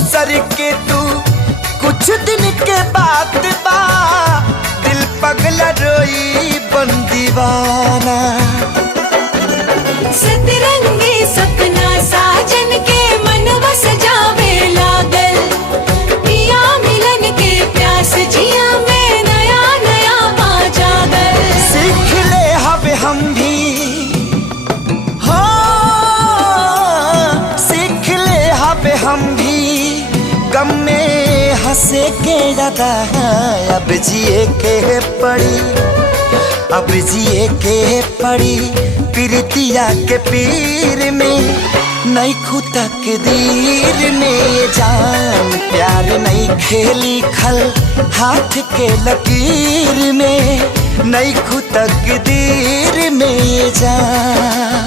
दोसर के तू कुछ दिन के बाद बा दिल पगला रोई बन दीवाना। सतरंगी सपना साजन के मनवा सजावे लागल, पिया मिलन के प्यास जिया में नया नया पा जागल। सीख ले हवे हम भी हो, सीख ले हवे हम भी गम में हंसे के ज्यादा अब जिए के पड़ी, अब जिए के पड़ी प्रीतिया के पीर में नहीं खुदा के दीर में जान। प्यार नहीं खेली खल हाथ के लकीर में नहीं खुदा के दीर में जान।